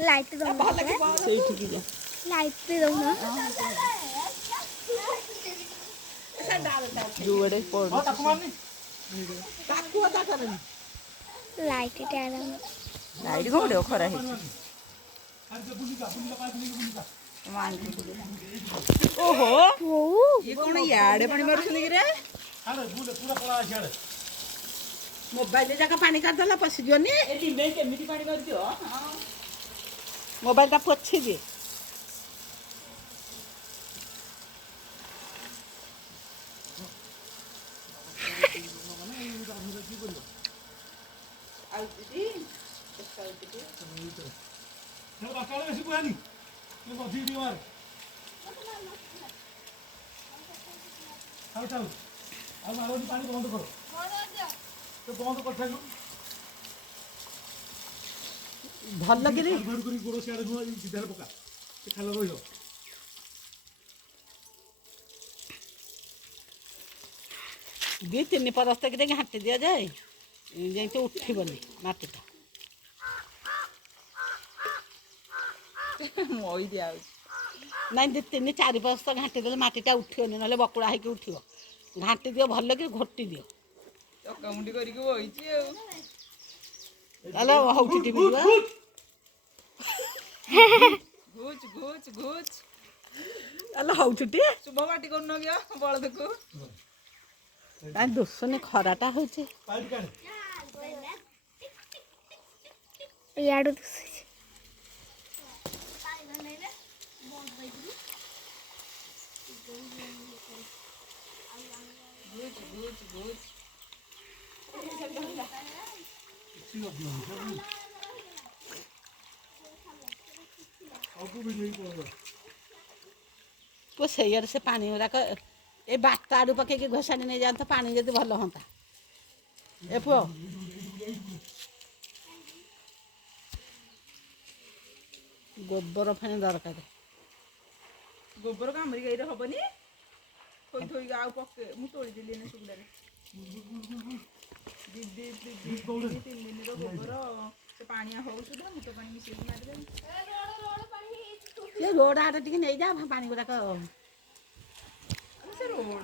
light light दौना light light कौन खरा ओहो ये कौन याडे पानी मारुछन कि रे मोबाइल जगह पानी कर दला पसी जोनी ए दिने केमिति पानी कर दियो मोबाइल का पोछि दे आउ दीदी चल दीदी चल बाकाले बेसी पुरानी ये बधी दी मार चल चल अब मारो नी पानी बंद करो तो बंद कर थाकू भल लगे रे घर करी गोरो सियाडे नुआ सीधा पका से खाला रहिलो दी तीन परस्ते के घाटी दिया जाए जाई तो उठिबनी माटीटा मोई दिया नाଇଁ दी तीन चारि परस्ते घाटी देले माटीटा उठिबनी नले बकुड़ा हेकि उठिबो घाटी दियो भल लगे घोटी दियो चकामुंडी करिके बइची हेलो हौठी टिपि दियो घुच घुच घुच हेलो हौठी शुभ बाटी कोन न गया बळद को काई दोसने खराटा होचे पाइप काढ याडू घुच घुच घुच आपको भी नहीं पड़ेगा पोसे यार से पानी गुराक ए बात आड़ू पकईकि घोषाणी नहीं जाता पानी जब भल हाँ ए पुओ गोबर फाणी दरकार गोबर कामरी गाई हेनी थोई थोई आउ पके मु तोड़देली सुविधा दीदी तीन दिन गोबर से पानिया हो सुधा मुझे पानी मिसेक मारिदे रोड आटे टी नहीं जा पानी गुराक से रोड